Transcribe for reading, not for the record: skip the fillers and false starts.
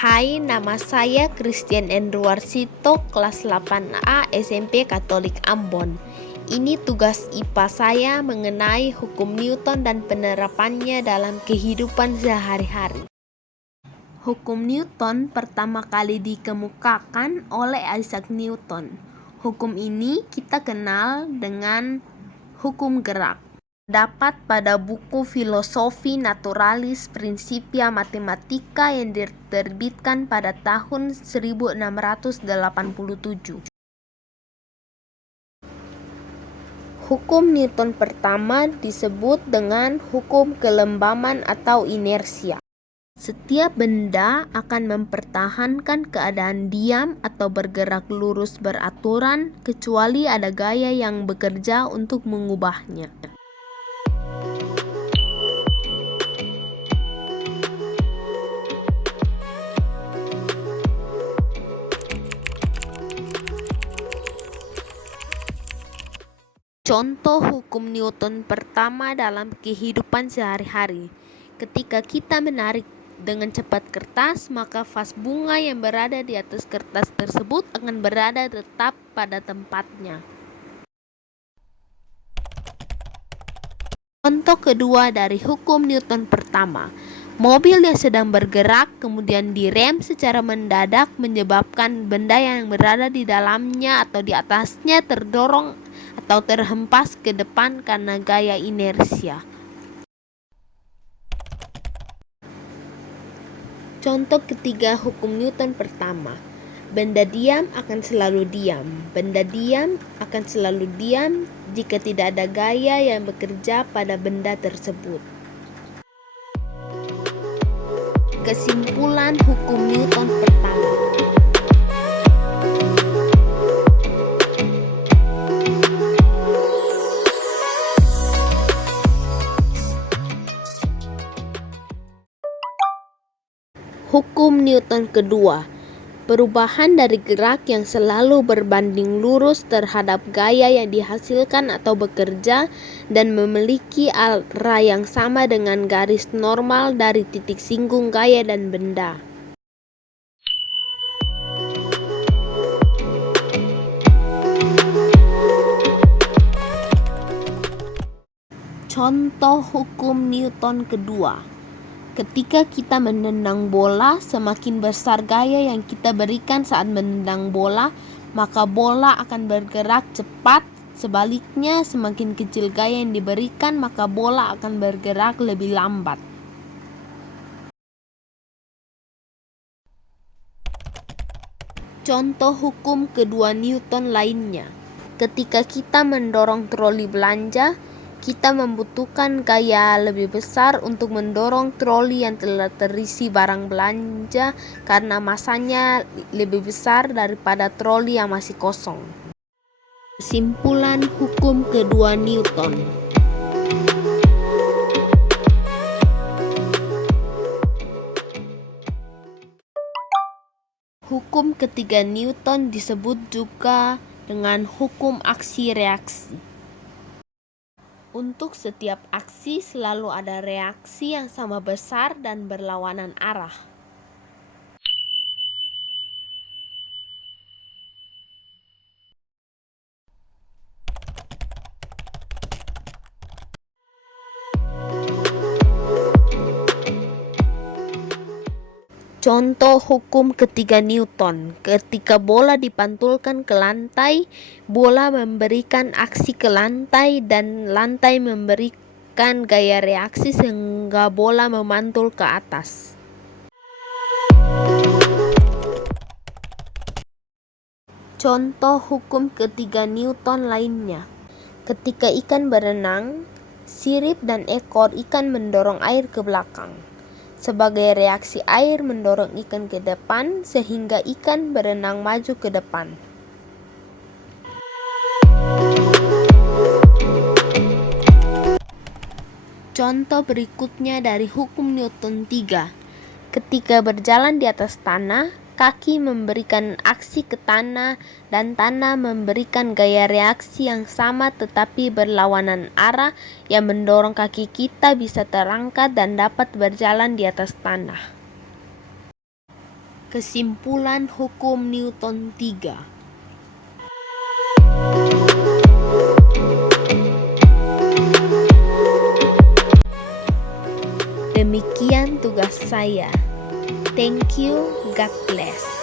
Hai, nama saya Christian Endruarsito, kelas 8A SMP Katolik Ambon. Ini tugas IPA saya mengenai hukum Newton dan penerapannya dalam kehidupan sehari-hari. Hukum Newton pertama kali dikemukakan oleh Isaac Newton. Hukum ini kita kenal dengan hukum gerak. Dapat pada buku Filosofi Naturalis Principia Mathematica yang diterbitkan pada tahun 1687. Hukum Newton pertama disebut dengan hukum kelembaman atau inersia. Setiap benda akan mempertahankan keadaan diam atau bergerak lurus beraturan kecuali ada gaya yang bekerja untuk mengubahnya. Contoh hukum Newton pertama dalam kehidupan sehari-hari. Ketika kita menarik dengan cepat kertas, maka vas bunga yang berada di atas kertas tersebut akan berada tetap pada tempatnya. Contoh kedua dari hukum Newton pertama. Mobil yang sedang bergerak kemudian direm secara mendadak menyebabkan benda yang berada di dalamnya atau di atasnya terdorong atau terhempas ke depan karena gaya inersia. Contoh ketiga hukum Newton pertama. Benda diam akan selalu diam. Benda diam akan selalu diam jika tidak ada gaya yang bekerja pada benda tersebut. Kesimpulan hukum Newton pertama. Hukum Newton kedua. Perubahan dari gerak yang selalu berbanding lurus terhadap gaya yang dihasilkan atau bekerja dan memiliki arah yang sama dengan garis normal dari titik singgung gaya dan benda. Contoh hukum Newton kedua. Ketika kita menendang bola, semakin besar gaya yang kita berikan saat menendang bola, maka bola akan bergerak cepat. Sebaliknya, semakin kecil gaya yang diberikan, maka bola akan bergerak lebih lambat. Contoh hukum kedua Newton lainnya. Ketika kita mendorong troli belanja, kita membutuhkan gaya lebih besar untuk mendorong troli yang telah terisi barang belanja karena masanya lebih besar daripada troli yang masih kosong. Kesimpulan hukum kedua Newton. Hukum ketiga Newton disebut juga dengan hukum aksi-reaksi. Untuk setiap aksi selalu ada reaksi yang sama besar dan berlawanan arah. Contoh hukum ketiga Newton. Ketika bola dipantulkan ke lantai, bola memberikan aksi ke lantai dan lantai memberikan gaya reaksi sehingga bola memantul ke atas. Contoh hukum ketiga Newton lainnya. Ketika ikan berenang, sirip dan ekor ikan mendorong air ke belakang. Sebagai reaksi air mendorong ikan ke depan sehingga ikan berenang maju ke depan. Contoh berikutnya dari hukum Newton 3. Ketika berjalan di atas tanah, kaki memberikan aksi ke tanah dan tanah memberikan gaya reaksi yang sama tetapi berlawanan arah yang mendorong kaki kita bisa terangkat dan dapat berjalan di atas tanah. Kesimpulan hukum Newton 3. Demikian tugas saya. Thank you, God bless.